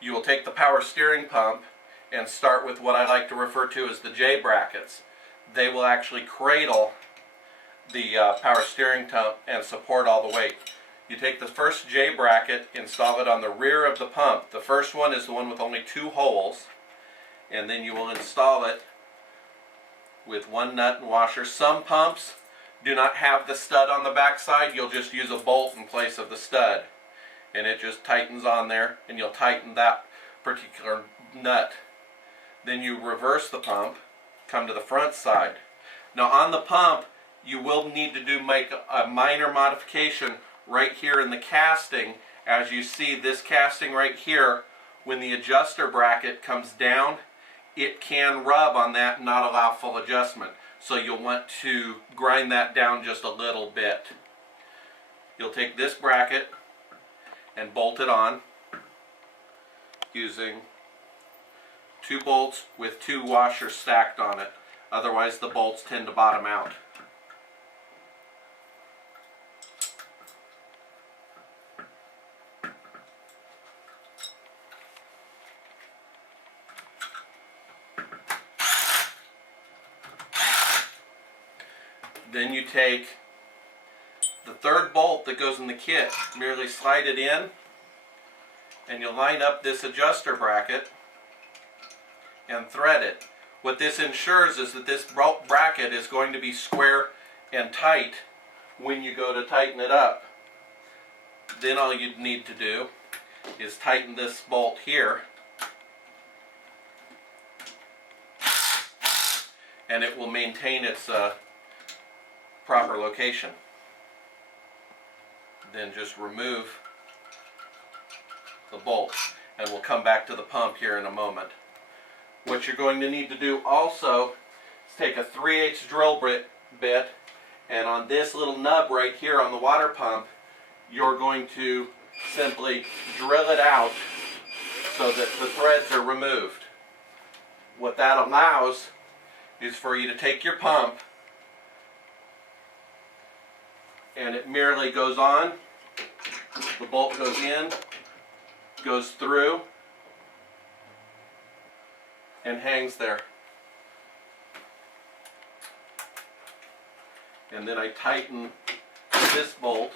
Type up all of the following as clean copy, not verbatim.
you will take the power steering pump and start with what I like to refer to as the J brackets. They will actually cradle the power steering pump and support all the weight. You take the first J bracket, install it on the rear of the pump. The first one is the one with only 2 holes, and then you will install it with 1 nut and washer. Some pumps do not have the stud on the back side. You'll just use a bolt in place of the stud, and it just tightens on there, and you'll tighten that particular nut. Then you reverse the pump, come to the front side. Now on the pump, you will need to make a minor modification right here in the casting. As you see, this casting right here, when the adjuster bracket comes down, it can rub on that and not allow full adjustment. So you'll want to grind that down just a little bit. You'll take this bracket and bolt it on using 2 bolts with 2 washers stacked on it. Otherwise the bolts tend to bottom out. Then you take the 3rd bolt that goes in the kit, merely slide it in, and you'll line up this adjuster bracket and thread it. What this ensures is that this bracket is going to be square and tight when you go to tighten it up. Then all you need to do is tighten this bolt here, and it will maintain its proper location. Then just remove the bolt, and we'll come back to the pump here in a moment. What you're going to need to do also is take a 3/8 drill bit, and on this little nub right here on the water pump, you're going to simply drill it out so that the threads are removed. What that allows is for you to take your pump, and it merely goes on, the bolt goes in, goes through, and hangs there. And then I tighten this bolt,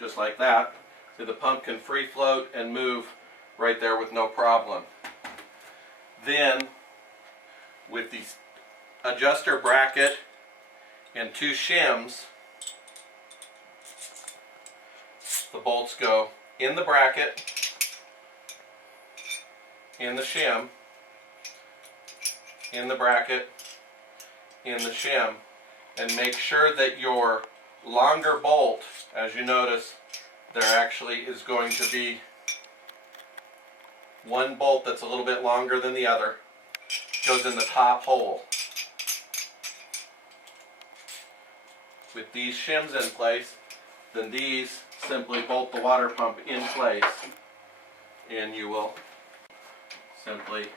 just like that, so the pump can free float and move right there with no problem. Then with the adjuster bracket and 2 shims, the bolts go in the bracket, in the shim, in the bracket, in the shim, and make sure that your longer bolt, as you notice, there actually is going to be 1 bolt that's a little bit longer than the other, goes in the top hole. With these shims in place, then these simply bolt the water pump in place, and you will simply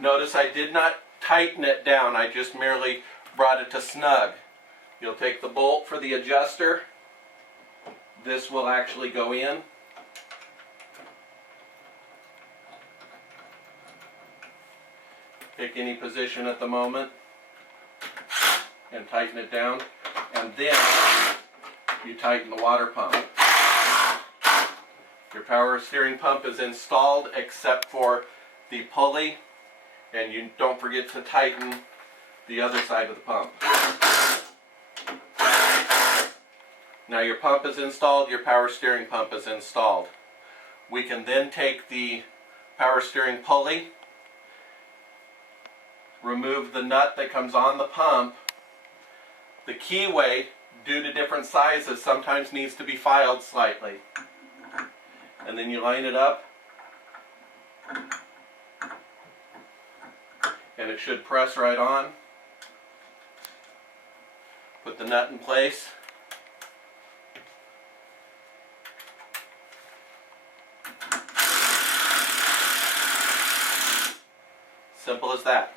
notice I did not tighten it down, I just merely brought it to snug. You'll take the bolt for the adjuster. This will actually go in. Pick any position at the moment and tighten it down, and then you tighten the water pump. Your power steering pump is installed except for the pulley, and you don't forget to tighten the other side of the pump. Now your pump is installed, your power steering pump is installed. We can then take the power steering pulley, remove the nut that comes on the pump. The keyway, due to different sizes, sometimes needs to be filed slightly. And then you line it up, and it should press right on. Put the nut in place, Simple as that.